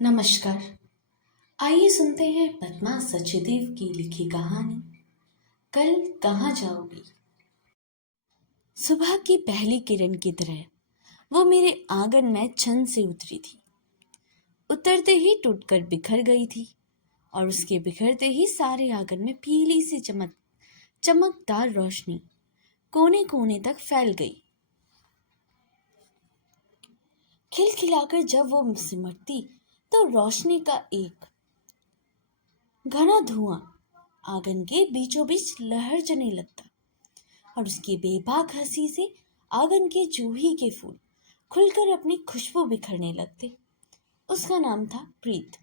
नमस्कार। आइए सुनते हैं पद्मा सचदेव की लिखी कहानी कल कहाँ जाओगी। सुबह की पहली किरण की तरह वो मेरे आंगन में छन से उतरी थी। उतरते ही टूटकर बिखर गई थी और उसके बिखरते ही सारे आंगन में पीली सी चमकदार रोशनी कोने कोने तक फैल गई। खिलखिलाकर जब वो सिमटती तो रोशनी का एक घना धुआं आंगन के बीचों बीच लहरने लगता और उसकी बेबाक हंसी से आंगन के जूही के फूल खुलकर अपनी खुशबू बिखरने लगते। उसका नाम था प्रीत।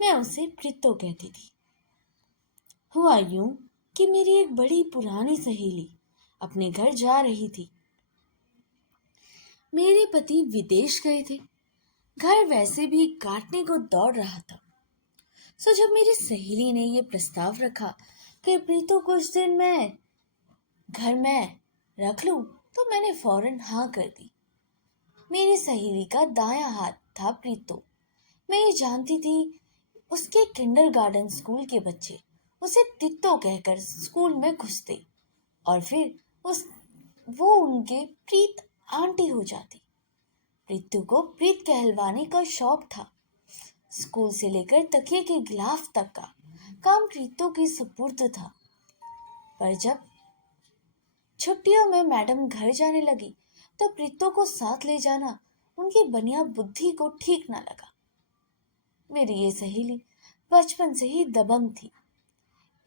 मैं उसे प्रीतो कहती थी। हुआ यूं कि मेरी एक बड़ी पुरानी सहेली अपने घर जा रही थी। मेरे पति विदेश गए थे। घर वैसे भी काटने को दौड़ रहा था। सो जब मेरी सहेली ने यह प्रस्ताव रखा कि प्रीतो कुछ दिन मैं घर में रख लूं, तो मैंने फौरन हाँ कर दी। मेरी सहेली का दायां हाथ था प्रीतो। मैं ये जानती थी उसके किंडरगार्टन स्कूल के बच्चे उसे तित्तो कहकर स्कूल में घुसते और फिर उस वो उनके प्रीत आंटी हो जाती। प्रीतो को प्रीत कहलवाने का शौक था। स्कूल से लेकर तकिए के गिलाफ तक का काम प्रीतो के सुपुर्द था। पर जब छुट्टियों में मैडम घर जाने लगी तो प्रीतो को साथ ले जाना उनकी बनिया बुद्धि को ठीक ना लगा। मेरी ये सहेली बचपन से ही दबंग थी।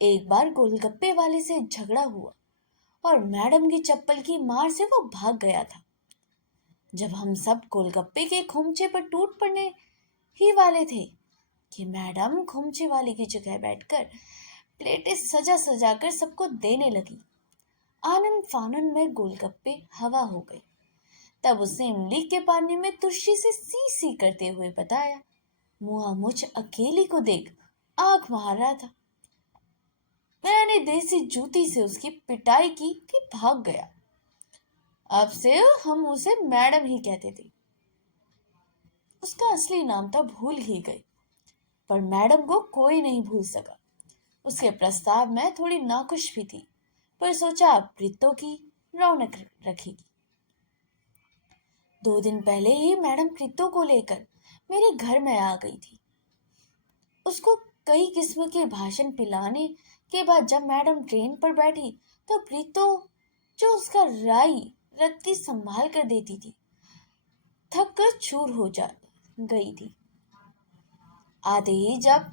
एक बार गोलगप्पे वाले से झगड़ा हुआ और मैडम की चप्पल की मार से वो भाग गया था। जब हम सब गोलगप्पे के खोमचे पर टूट पड़ने ही वाले थे कि मैडम खोमचे वाले की जगह बैठकर प्लेटें सजा सजा कर सबको देने लगी। आनंद फानन में गोलगप्पे हवा हो गए। तब उसने इमली के पानी में तुलसी से सी सी करते हुए बताया, मुआ मुझ अकेली को देख आंख मार रहा था। मैंने देसी जूती से उसकी पिटाई की कि भाग गया। अब से हम उसे मैडम ही कहते थे। उसका असली नाम था भूल ही गई, पर मैडम को कोई नहीं भूल सका। उसके प्रस्ताव में थोड़ी नाखुश भी थी, पर सोचा प्रीतो की रौनक रखेगी। 2 दिन पहले ही मैडम प्रीतो को लेकर मेरे घर में आ गई थी। उसको कई किस्म के भाषण पिलाने के बाद जब मैडम ट्रेन पर बैठी तो प्रीतो जो उसका राई रत्ती संभाल कर देती थी, थक कर चूर हो जा गई थी। आते ही जब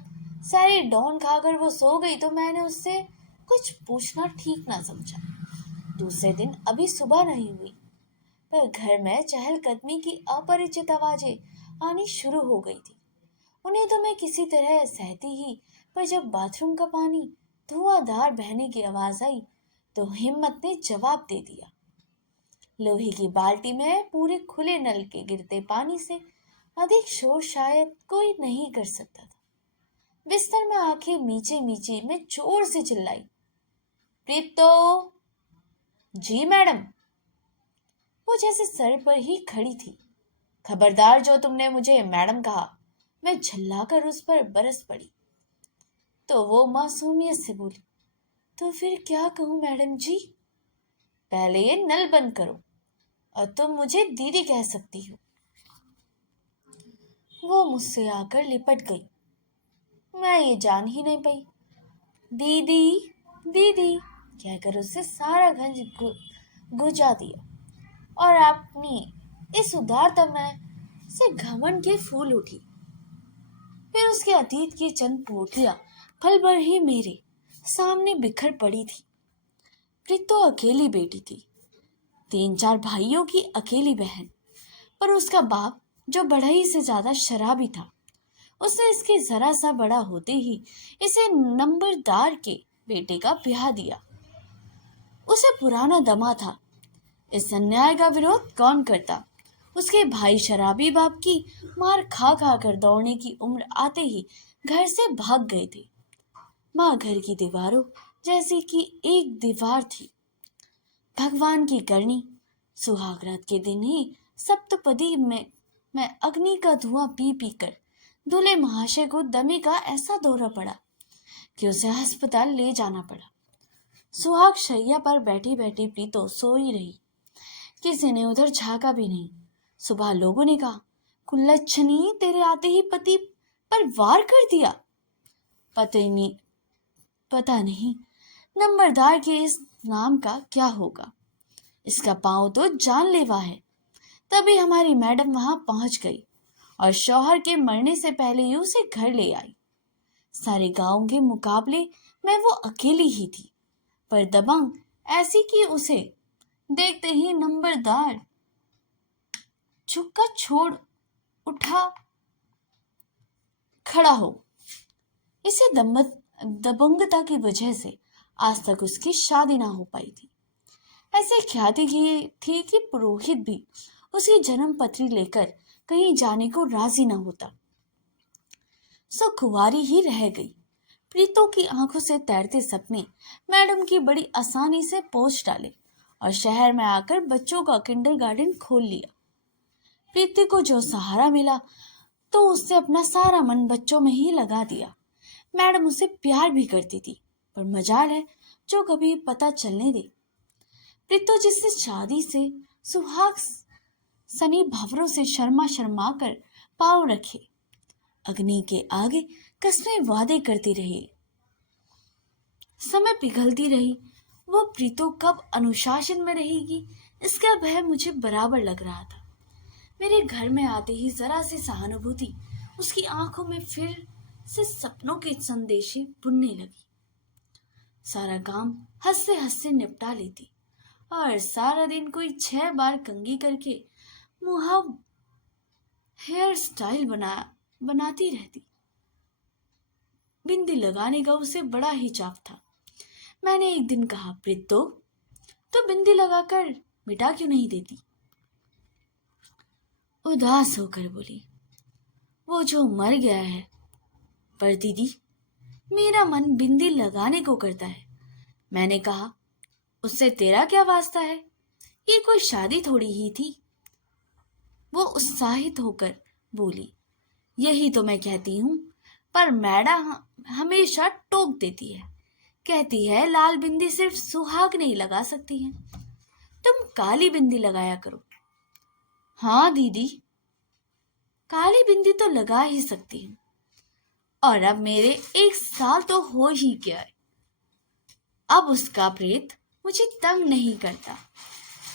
सारी डॉन खाकर वो सो गई तो मैंने उससे कुछ पूछना ठीक ना समझा। दूसरे दिन अभी सुबह नहीं हुई पर घर में चहलकदमी की अपरिचित आवाजें आनी शुरू हो गई थी। उन्हें तो मैं किसी तरह सहती ही, पर जब बाथरूम का पानी धुआंधार बहने की आवाज आई तो हिम्मत ने जवाब दे दिया। लोहे की बाल्टी में पूरे खुले नल के गिरते पानी से अधिक शोर शायद कोई नहीं कर सकता था। बिस्तर में आंखें मीचे मीचे मैं जोर से चिल्लाई, प्रीतो। जी मैडम। वो जैसे सर पर ही खड़ी थी। खबरदार जो तुमने मुझे मैडम कहा। मैं झल्लाकर उस पर बरस पड़ी तो वो मासूमियत से बोली, तो फिर क्या कहूँ मैडम जी। पहले ये नल बंद करो और तुम मुझे दीदी कह सकती हो। वो मुझसे आकर लिपट गई। मैं ये जान ही नहीं पाई। दीदी दीदी कहकर उससे सारा घर गुजा दिया और अपनी इस उदारता में से घमंड के फूल उठी। फिर उसके अतीत की चंद पोटलियां पल भर ही मेरे सामने बिखर पड़ी थी। प्रीतो अकेली बेटी थी, 3-4 भाइयों की अकेली बहन, पर उसका बाप जो बढ़ई से ज्यादा शराबी था, उसने इसके जरा सा बड़ा होते ही इसे नंबरदार के बेटे का ब्याह दिया। उसे पुराना दमा था। इस अन्याय का विरोध कौन करता। उसके भाई शराबी बाप की मार खा खा कर दौड़ने की उम्र आते ही घर से भाग गए थे। माँ घर की दीवारों जैसी कि एक दीवार थी। भगवान की करनी, सुहागरात के दिन ही सप्तपदी में मैं अग्नि का धुआं पी पी कर दूल्हे महाशय को दमे का ऐसा दौरा पड़ा कि उसे अस्पताल ले जाना पड़ा। सुहाग शैया पर बैठी बैठी प्रीतो सोई रही। किसी ने उधर झांका भी नहीं। सुबह लोगों ने कहा, कुल्लच्छनी, तेरे आते ही पति पर वार कर दिया। पता नहीं नंबरदार के इस नाम का क्या होगा। इसका पांव तो जानलेवा है। तभी हमारी मैडम वहां पहुंच गई और शौहर के मरने से पहले ही उसे घर ले आई। सारे गांव के मुकाबले में वो अकेली ही थी, पर दबंग ऐसी कि उसे देखते ही नंबरदार झुक्का छोड़ उठा खड़ा हो। इसे दबंगता की वजह से आज तक उसकी शादी ना हो पाई थी। ऐसे ख्याति की थी कि पुरोहित भी उसकी जन्म पत्री लेकर कहीं जाने को राजी न होता। सो कुंवारी ही रह गई। प्रीतो की आंखों से तैरते सपने मैडम की बड़ी आसानी से पोंछ डाले और शहर में आकर बच्चों का किंडरगार्टन खोल लिया। प्रीति को जो सहारा मिला तो उससे अपना सारा मन बच्चों में ही लगा दिया। मैडम उसे प्यार भी करती थी, पर मजाल है जो कभी पता चलने दे। प्रीतो जिससे शादी से सुहाग सनी भंवरों से शर्मा शर्मा कर पांव रखे, अग्नि के आगे कसमें वादे करती रही। समय पिघलती रही। वो प्रीतो कब अनुशासन में रहेगी इसका भय मुझे बराबर लग रहा था। मेरे घर में आते ही जरा सी सहानुभूति उसकी आंखों में फिर से सपनों के संदेशे बुनने लगी। सारा काम हंसते हंसते निपटा लेती और सारा दिन कोई 6 बार कंघी करके मुहा हेयर स्टाइल बनाती रहती। बिंदी लगाने का उसे बड़ा ही चाव था। मैंने एक दिन कहा, प्रीतो, तो बिंदी लगाकर मिटा क्यों नहीं देती? उदास होकर बोली, वो जो मर गया है। पर दीदी, मेरा मन बिंदी लगाने को करता है। मैंने कहा, उससे तेरा क्या वास्ता है? ये कोई शादी थोड़ी ही थी। वो उत्साहित होकर बोली, यही तो मैं कहती हूँ, पर मैडम हमेशा टोक देती है। कहती है लाल बिंदी सिर्फ सुहाग नहीं लगा सकती है, तुम काली बिंदी लगाया करो। हाँ दीदी, काली बिंदी तो लगा ही सकती हूँ, और अब मेरे 1 साल तो हो ही गया है। अब उसका प्रेत मुझे तंग नहीं करता।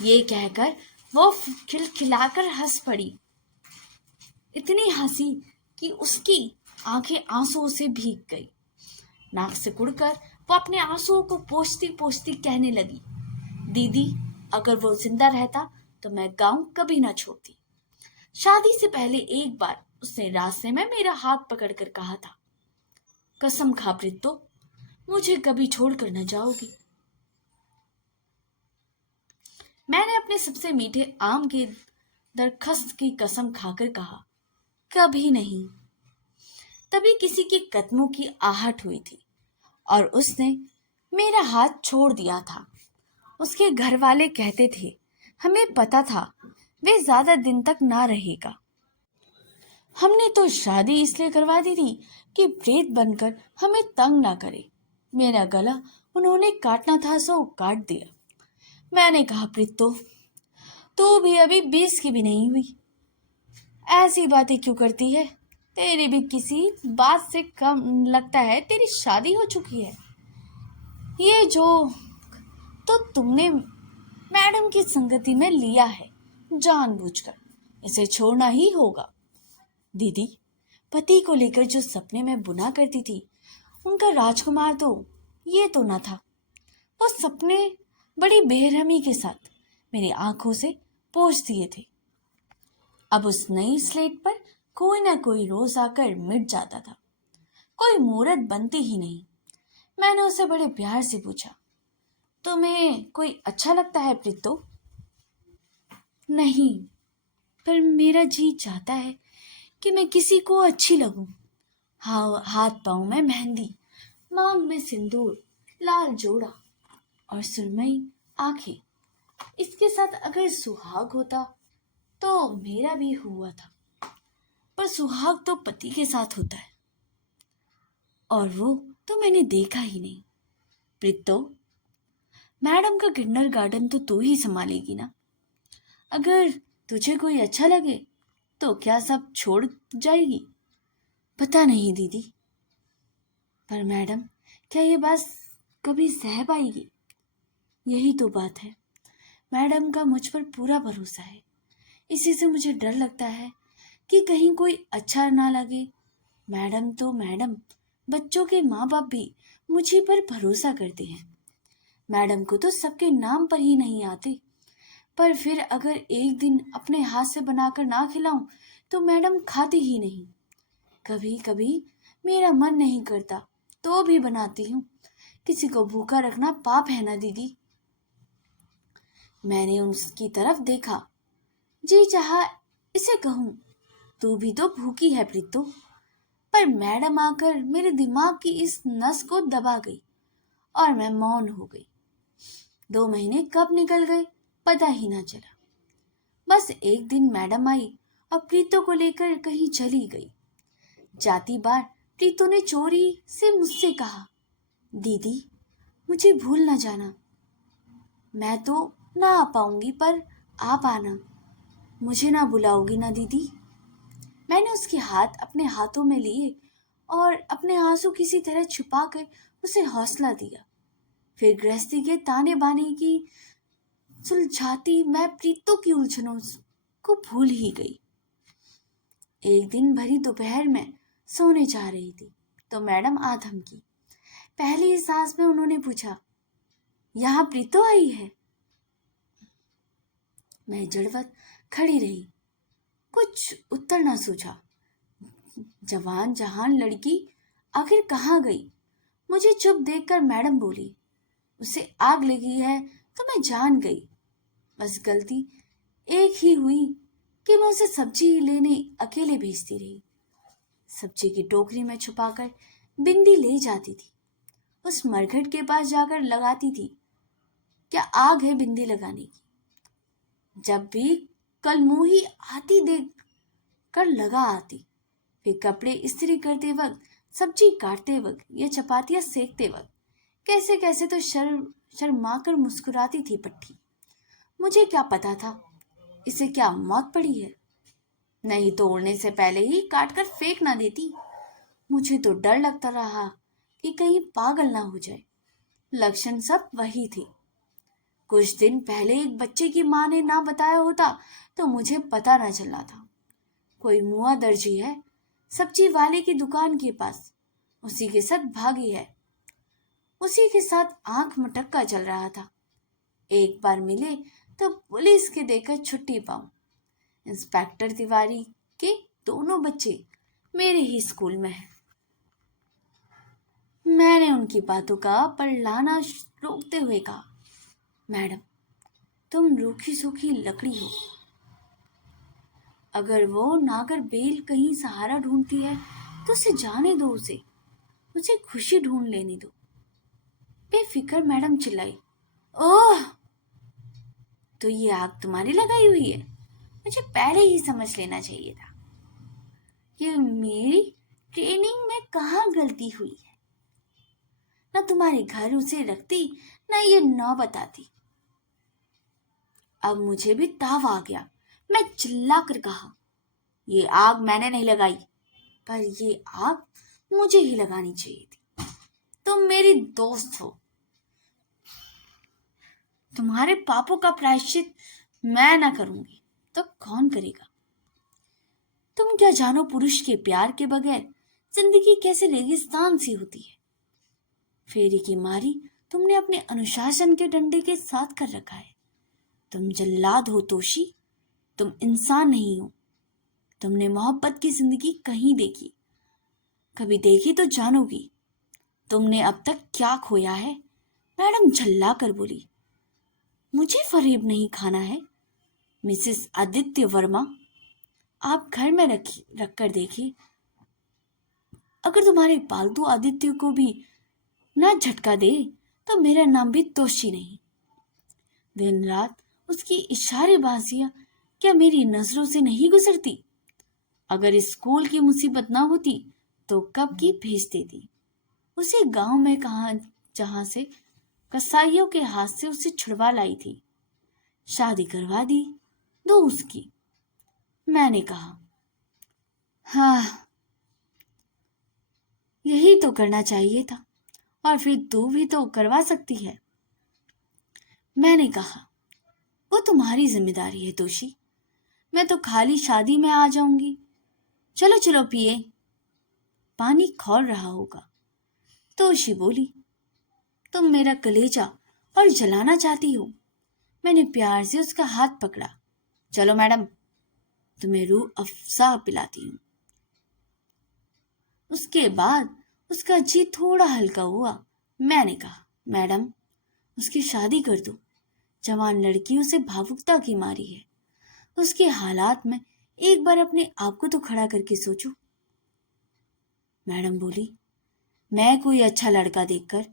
ये कहकर वो खिलखिलाकर हंस पड़ी। इतनी हंसी कि उसकी आंखें आंसुओं से भीग गई। नाक से कुड़कर वो अपने आंसुओं को पोंछती पोंछती कहने लगी, दीदी, अगर वो जिंदा रहता तो मैं गांव कभी ना छोड़ती। शादी से पहले एक बार उसने रास्ते में मेरा हाथ पकड़कर कहा था, कसम खा प्रीतो, मुझे कभी छोड़कर न जाओगी। मैंने अपने सबसे मीठे आम के दरख्त की कसम खाकर कहा, कभी नहीं। तभी किसी के कदमों की आहट हुई थी और उसने मेरा हाथ छोड़ दिया था। उसके घर वाले कहते थे, हमें पता था वे ज्यादा दिन तक ना रहेगा। हमने तो शादी इसलिए करवा दी थी कि प्रेत बनकर हमें तंग ना करे। मेरा गला उन्होंने काटना था सो काट दिया। मैंने कहा, प्रीतो, तू भी अभी 20 की भी नहीं हुई, ऐसी बातें क्यों करती है? तेरी भी किसी बात से कम लगता है तेरी शादी हो चुकी है। ये जो तो तुमने मैडम की संगति में लिया है जानबूझकर, इसे छोड़ना ही होगा। दीदी, पति को लेकर जो सपने में बुना करती थी उनका राजकुमार तो ये तो न था। वो सपने बड़ी बेरहमी के साथ मेरी आंखों से पोंछ दिए थे। अब उस नई स्लेट पर कोई ना कोई रोज आकर मिट जाता था। कोई मूरत बनती ही नहीं। मैंने उसे बड़े प्यार से पूछा, तुम्हें कोई अच्छा लगता है प्रीतो? नहीं, पर मेरा जी चाहता है कि मैं किसी को अच्छी लगूं। हाथ पांव में मेहंदी, मांग में सिंदूर, लाल जोड़ा और सुरमई आंखें। इसके साथ अगर सुहाग होता तो मेरा भी हुआ था। पर सुहाग तो पति के साथ होता है, और वो तो मैंने देखा ही नहीं। प्रीतो, मैडम का किंडरगार्टन तो तू ही संभालेगी ना? अगर तुझे कोई अच्छा लगे तो क्या सब छोड़ जाएगी? पता नहीं दीदी, पर मैडम क्या ये बात कभी सह पाएगी? यही तो बात है, मैडम का मुझ पर पूरा भरोसा है। इसी से मुझे डर लगता है कि कहीं कोई अच्छा ना लगे। मैडम तो मैडम, बच्चों के माँ बाप भी मुझे पर भरोसा करते हैं। मैडम को तो सबके नाम पर ही नहीं आते, पर फिर अगर एक दिन अपने हाथ से बनाकर ना खिलाऊं तो मैडम खाती ही नहीं। कभी कभी मेरा मन नहीं करता तो भी बनाती हूँ। किसी को भूखा रखना पाप है ना दीदी? मैंने उसकी तरफ देखा, जी चाहा इसे कहूं, तू भी तो भूखी है प्रीतु। पर मैडम आकर मेरे दिमाग की इस नस को दबा गई और मैं मौन हो गई। 2 महीने कब निकल गए पता ही ना चला। बस एक दिन मैडम आई और प्रीतो को लेकर कहीं चली गई। जाती बार प्रीतो ने चोरी से मुझसे कहा, दीदी मुझे भूल ना जाना। मैं तो ना आ पाऊंगी, पर आप आना। मुझे ना बुलाओगी ना दीदी? मैंने उसके हाथ अपने हाथों में लिए और अपने आंसू किसी तरह छुपाकर उसे हौसला दिया। फिर गृहस्थी के ताने बाने की सुलझाती मैं प्रीतो की उलझनों को भूल ही गई। एक दिन भरी दोपहर में सोने जा रही थी तो मैडम आ धमकी। पहली ही सांस में उन्होंने पूछा, यहाँ प्रीतो आई है? मैं जड़वत खड़ी रही, कुछ उत्तर ना सूझा। जवान जहान लड़की आखिर कहाँ गई? मुझे चुप देखकर मैडम बोली, उसे आग लगी है तो मैं जान गई। बस गलती एक ही हुई कि मैं उसे सब्जी लेने अकेले भेजती रही। सब्जी की टोकरी में छुपाकर बिंदी ले जाती थी, उस मरघट के पास जाकर लगाती थी। क्या आग है बिंदी लगाने की? जब भी कल मुंह ही आती देख कर लगा आती। फिर कपड़े इस्त्री करते वक्त, सब्जी काटते वक्त या चपातियां सेकते वक्त कैसे कैसे तो शर्माकर मुस्कुराती थी पट्टी। मुझे क्या पता था इसे क्या मौत पड़ी है? नहीं तो उड़ने से पहले ही काट कर फेंक ना देती। मुझे तो डर लगता रहा कि कहीं पागल ना हो जाए। लक्षण सब वही थे। कुछ दिन पहले एक बच्चे की माँ ने ना बताया होता तो मुझे पता ना चलना था। कोई मुआ दर्जी है सब्जी वाले की दुकान के पास, उसी के साथ भागी है। उसी के साथ आंख मटक्का चल रहा था। एक बार मिले तो पुलिस के देकर छुट्टी पाऊं। इंस्पेक्टर तिवारी के दोनों बच्चे मेरे ही स्कूल में हैं। मैंने उनकी बातों का परलाना रोकते हुए कहा, मैडम तुम रूखी सूखी लकड़ी हो। अगर वो नागर बेल कहीं सहारा ढूंढती है तो उसे जाने दो, उसे खुशी ढूंढ लेने दो। बेफिक्र मैडम चिल्लाई, ओह तो ये आग तुम्हारी लगाई हुई है? मुझे पहले ही समझ लेना चाहिए था। ये मेरी ट्रेनिंग में कहाँ गलती हुई है? ना तुम्हारे घर उसे रखती ना ये नौ बताती। अब मुझे भी ताव आ गया। मैं चिल्ला कर कहा, ये आग मैंने नहीं लगाई, पर ये आग मुझे ही लगानी चाहिए थी। तुम मेरी दोस्त हो। तुम्हारे पापों का प्रायश्चित मैं ना करूंगी तो कौन करेगा? तुम क्या जानो पुरुष के प्यार के बगैर जिंदगी कैसे रेगिस्तान सी होती है। फेरी की मारी तुमने अपने अनुशासन के डंडे के साथ कर रखा है। तुम जल्लाद हो तोशी, तुम इंसान नहीं हो। तुमने मोहब्बत की जिंदगी कहीं देखी? कभी देखी तो जानोगी तुमने अब तक क्या खोया है। मैडम झल्ला कर बोली, मुझे फरेब नहीं खाना है। मिसेस आदित्य वर्मा, आप घर में रख कर देखिए। अगर तुम्हारे पालतू आदित्य को भी ना झटका दे तो मेरा नाम भी तोशी नहीं। दिन रात उसकी इशारेबाजियां क्या मेरी नजरों से नहीं गुजरती? अगर स्कूल की मुसीबत ना होती तो कब की भेज देती उसे गांव में, कहाँ जहां से कसाईयों के हाथ से उसे छुड़वा लाई थी। शादी करवा दी दोस्त की। मैंने कहा, हाँ, यही तो करना चाहिए था, और फिर तू भी तो करवा सकती है। मैंने कहा, वो तुम्हारी जिम्मेदारी है तोशी, मैं तो खाली शादी में आ जाऊंगी। चलो चलो पिए, पानी खौल रहा होगा। तोशी बोली, तुम मेरा कलेजा और जलाना चाहती हो। मैंने प्यार से उसका हाथ पकड़ा। चलो मैडम, तुम्हें रूह अफ़ज़ा पिलाती हूँ। उसके बाद उसका जी थोड़ा हल्का हुआ। मैंने कहा, मैडम, उसकी शादी कर दो। जवान लड़की उसे भावुकता की मारी है। उसके हालात में एक बार अपने आप को तो खड़ा करके सोचो। मैडम बोली, मैं कोई अच्छा लड़का देखकर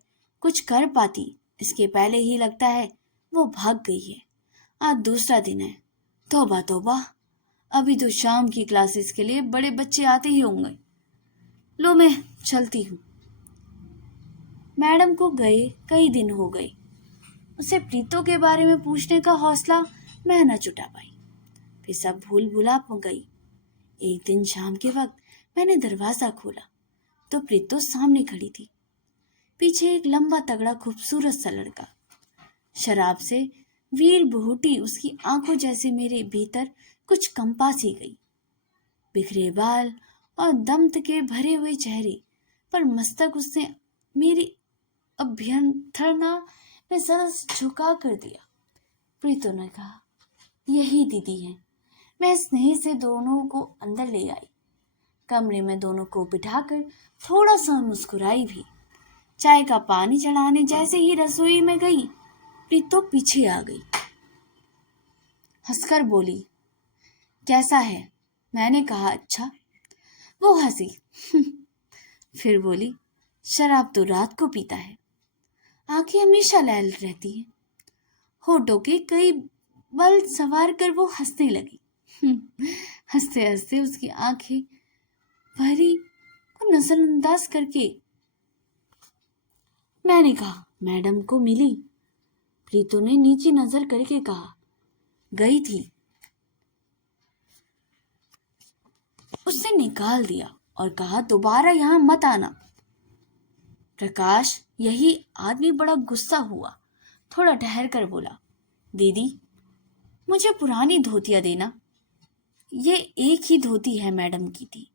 कुछ कर पाती, इसके पहले ही लगता है वो भाग गई है। आज दूसरा दिन है। तौबा तौबा, अभी तो शाम की क्लासेस के लिए बड़े बच्चे आते ही होंगे। लो मैं चलती हूँ। मैडम को गए कई दिन हो गए। उसे प्रीतों के बारे में पूछने का हौसला मैं न जुटा पाई। फिर सब भूल भुला गई। एक दिन शाम के वक्त मैंने दरवाजा खोला तो प्रीतो सामने खड़ी थी। पीछे एक लंबा तगड़ा खूबसूरत सा लड़का। शराब से वीर बहुटी उसकी आंखों जैसे मेरे भीतर कुछ कंपा सी गई। बिखरे बाल और दम्त के भरे हुए चेहरे पर मस्तक उसने मेरी अभ्यंथना में जरा झुका कर दिया। प्रीतो ने कहा, यही दीदी है। मैं स्नेह से दोनों को अंदर ले आई। कमरे में दोनों को बिठाकर थोड़ा सा मुस्कुराई भी। चाय का पानी चढ़ाने जैसे ही रसोई में गई, प्रीतो पीछे आ गई। हंसकर बोली, कैसा है? मैंने कहा, अच्छा। वो हंसी। फिर बोली, शराब तो रात को पीता है। आंखें हमेशा लाल रहती हैं। होठों के कई बल सवार कर वो हंसने लगी। हंसते हंसते उसकी आंखें भरी को नजरअंदाज करके मैंने कहा, मैडम को मिली? प्रीतो ने नीची नजर करके कहा, गई थी। उसने निकाल दिया और कहा, दोबारा यहां मत आना। प्रकाश, यही आदमी बड़ा गुस्सा हुआ। थोड़ा ठहर कर बोला, दीदी, मुझे पुरानी धोतियां देना। ये एक ही धोती है, मैडम की थी।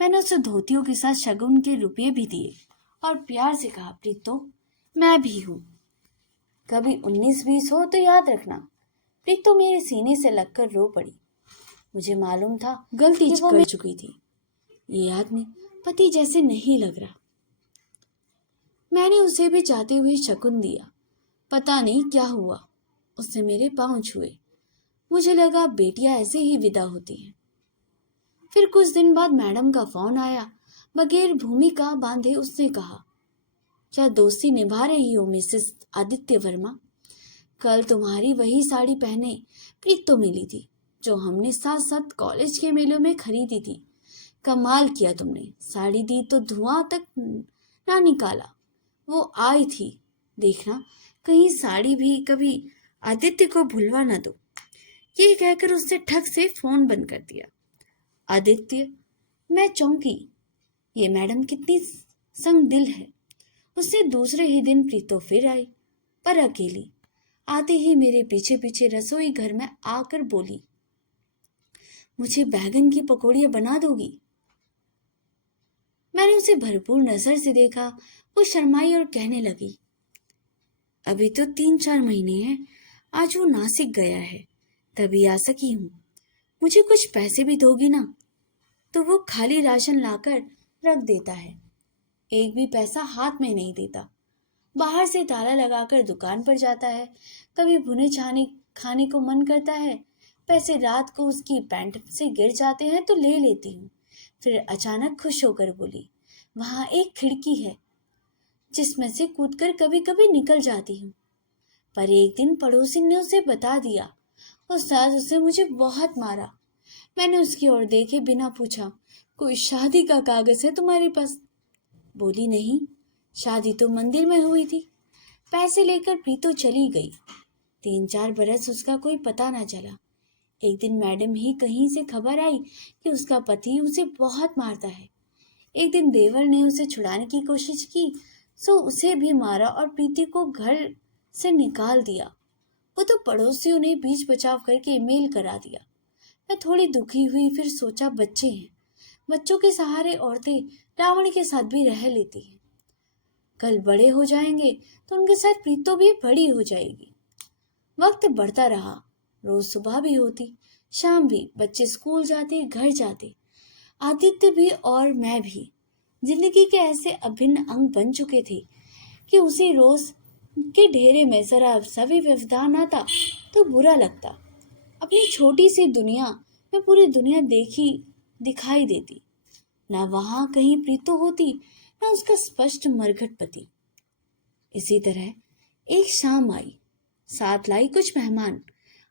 मैंने उसे धोतियों के साथ शगुन के रुपये भी दिए और प्यार से कहा, प्रीतो, मैं भी हूं। कभी 19-20 हो तो याद रखना। प्रीतो मेरे सीने से लगकर रो पड़ी। मुझे मालूम था गलती कर चुकी थी। ये आदमी पति जैसे नहीं लग रहा। मैंने उसे भी चाहते हुए शकुन दिया। पता नहीं क्या हुआ, उसने मेरे पांव छुए। मुझे लगा बेटियां ऐसे ही विदा होती हैं। फिर कुछ दिन बाद मैडम का फोन आया। बगैर भूमिका बांधे उसने कहा, क्या दोस्ती निभा रही हो मिसेस आदित्य वर्मा? कल तुम्हारी वही साड़ी पहने प्रीतो मिली थी जो हमने साथ साथ कॉलेज के मेलों में खरीदी थी। कमाल किया तुमने, साड़ी दी तो धुआं तक ना निकाला। वो आई थी, देखना कहीं साड़ी भी कभी आदित्य को भुलवा न दो। ये कहकर उसने ठग से फोन बंद कर दिया। आदित्य, मैं चौंकी। ये मैडम कितनी संग दिल है। उसने दूसरे ही दिन प्रीतो फिर आई, पर अकेली। आते ही मेरे पीछे पीछे रसोई घर में आकर बोली, मुझे बैगन की पकौड़ियां बना दोगी? मैंने उसे भरपूर नजर से देखा। वो शर्माई और कहने लगी, अभी तो 3-4 महीने हैं। आज वो नासिक गया है, तभी आ सकी हूँ। मुझे कुछ पैसे भी दोगी ना? तो वो खाली राशन लाकर रख देता है, एक भी पैसा हाथ में नहीं देता। बाहर से ताला लगाकर दुकान पर जाता है। कभी भुने छाने खाने को मन करता है, पैसे रात को उसकी पैंट से गिर जाते हैं तो ले लेती हूँ। फिर अचानक खुश होकर बोली, वहाँ एक खिड़की है जिसमें से कूदकर कभी कभी निकल जाती हूँ। पर एक दिन पड़ोसी ने उसे बता दिया। उस रात उसने मुझे बहुत मारा। मैंने उसकी ओर देखे बिना पूछा, कोई शादी का कागज है तुम्हारे पास? बोली, नहीं, शादी तो मंदिर में हुई थी। पैसे लेकर प्रीतो चली गई। 3-4 बरस उसका कोई पता न चला। एक दिन मैडम ही कहीं से खबर आई कि उसका पति उसे बहुत मारता है। एक दिन देवर ने उसे छुड़ाने की कोशिश की, सो उसे भी मारा और प्रीति को घर से निकाल दिया। वो तो पड़ोसियों ने बीच बचाव करके मेल करा दिया। मैं थोड़ी दुखी हुई, फिर सोचा बच्चे हैं, बच्चों के सहारे औरतें रावण के साथ भी रह लेती हैं। कल बड़े हो जाएंगे तो उनके साथ प्रीतो भी बड़ी हो जाएगी। वक्त बढ़ता रहा, रोज सुबह भी होती, शाम भी, बच्चे स्कूल जाते, घर जाते, आदित्य भी और मैं भी जिंदगी के ऐसे अभिन्न अंग बन चुके थे कि उसी रोज के ढेरे में जरा सा भी व्यवधान आता तो बुरा लगता। अपनी छोटी सी दुनिया में पूरी दुनिया दिखाई देती। ना वहां कहीं प्रीतो होती, ना उसका स्पष्ट मरघट पति। इसी तरह एक शाम आई, साथ लाई कुछ मेहमान।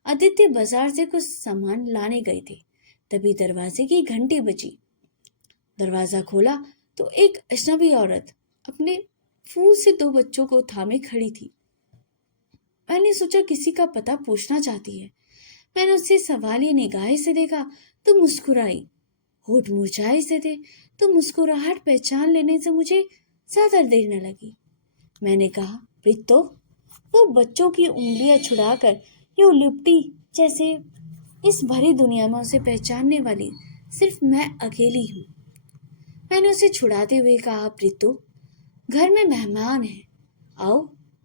आदित्य बाजार से कुछ सामान लाने गए थे, तभी दरवाजे की घंटी बजी। दरवाजा खोला तो एक अजनबी औरत अपने फूल से 2 बच्चों को थामे खड़ी थी। मैंने सोचा किसी का पता पूछना चाहती है। मैंने उसे सवालिया निगाह से देखा तो मुस्कुराई। होठ मुरझाए से थे तो मुस्कुराहट पहचान लेने से मुझे ज्यादा देर न लगी। मैंने कहा, प्रीतो। वो बच्चों की उंगलियां छुड़ाकर यूं लिपटी जैसे इस भरी दुनिया में उसे पहचानने वाली सिर्फ मैं अकेली हूँ। मैंने उसे छुड़ाते हुए कहा, प्रीतो, घर में मेहमान हैं, आओ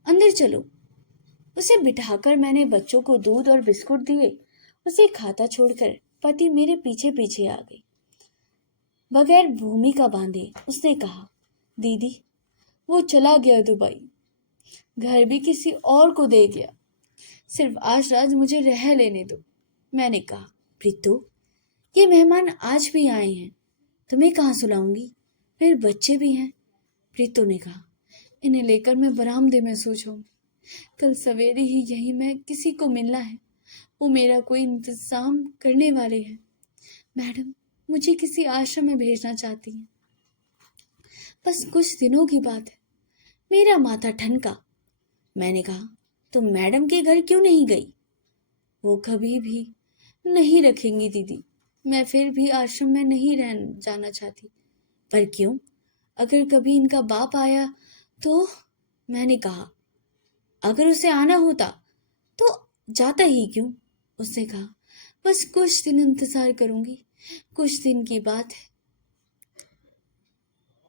अंदर चलो। उसे बिठाकर मैंने बच्चों को दूध और बिस्कुट दिए। उसे खाता छोड़कर पति मेरे पीछे पीछे आ गई। बगैर भूमिका बांधे उसने कहा, दीदी, वो चला गया दुबई, घर भी किसी और को दे गया, सिर्फ आज रात मुझे रह लेने दो। मैंने कहा, प्रीतो, ये मेहमान आज भी आए हैं, तुम्हें कहाँ सुलाऊंगी, फिर बच्चे भी हैं। प्रीतो ने कहा, इन्हें लेकर मैं बरामदे में सो जाऊंगी, कल सवेरे ही यहीं मैं किसी को मिलना है, वो मेरा कोई इंतजाम करने वाले हैं। मैडम मुझे किसी आश्रम में भेजना चाहती हैं, बस कुछ दिनों की बात है। मेरा माथा ठनका। मैंने कहा, तुम मैडम के घर क्यों नहीं गई? वो कभी भी नहीं रखेंगी दीदी, मैं फिर भी आश्रम में नहीं रह जाना चाहती। पर क्यों? अगर कभी इनका बाप आया तो? मैंने कहा, अगर उसे आना होता तो जाता ही क्यों? उसने कहा, बस कुछ दिन इंतजार करूंगी, कुछ दिन की बात है।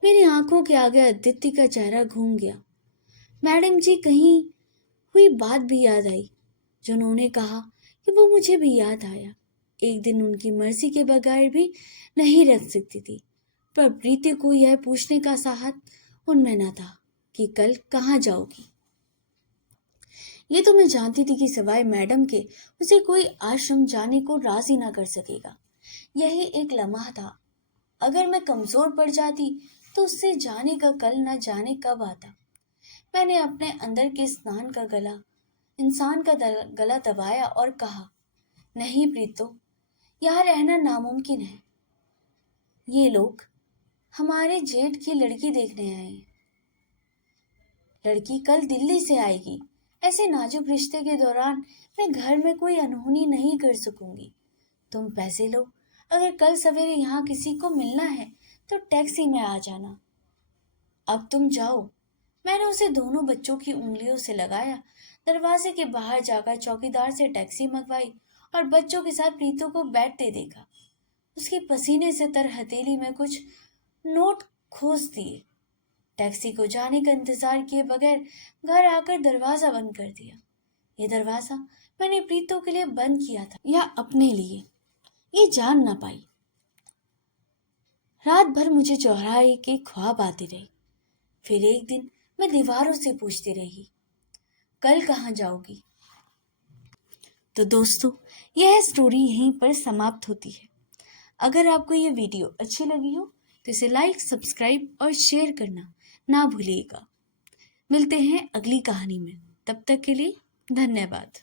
मेरी आंखों के आगे आदित्य का चेहरा घूम गया। मैडम जी कहीं हुई बात भी याद आई जो उन्होंने कहा कि वो मुझे भी याद आया। एक दिन उनकी मर्जी के बगैर भी नहीं रख सकती थी, पर प्रीति को यह पूछने का साहस उनमें न था कि कल कहाँ जाओगी। ये तो मैं जानती थी कि सिवाय मैडम के उसे कोई आश्रम जाने को राजी ना कर सकेगा। यही एक लम्हा था। अगर मैं कमजोर पड़ जाती तो उससे जाने का कल न जाने कब आता। मैंने अपने अंदर के इंसान का गला दबाया और कहा, नहीं प्रीतो, यहाँ रहना नामुमकिन है। ये लोग हमारे जेठ की लड़की देखने आए हैं। लड़की कल दिल्ली से आएगी। ऐसे नाजुक रिश्ते के दौरान मैं घर में कोई अनहोनी नहीं कर सकूंगी। तुम पैसे लो, अगर कल सवेरे यहाँ किसी को मिलना है तो टैक्सी में आ जाना। अब तुम जाओ। मैंने उसे दोनों बच्चों की उंगलियों से लगाया, दरवाजे के बाहर जाकर चौकीदार से टैक्सी मंगवाई और बच्चों के साथ प्रीतो को बैठते देखा। उसके पसीने से तर हथेली में कुछ नोट खोस दिए। टैक्सी को जाने का इंतजार किए बगैर घर आकर दरवाजा बंद कर दिया। ये दरवाजा मैंने प्रीतो के लिए बंद किया था या अपने लिए, ये जान ना पाई। रात भर मुझे चौराहे के ख्वाब आते रहे। फिर एक दिन मैं दीवारों से पूछती रही, कल कहाँ जाओगी? तो दोस्तों, यह स्टोरी यहीं पर समाप्त होती है। अगर आपको ये वीडियो अच्छी लगी हो तो इसे लाइक, सब्सक्राइब और शेयर करना ना भूलिएगा। मिलते हैं अगली कहानी में, तब तक के लिए धन्यवाद।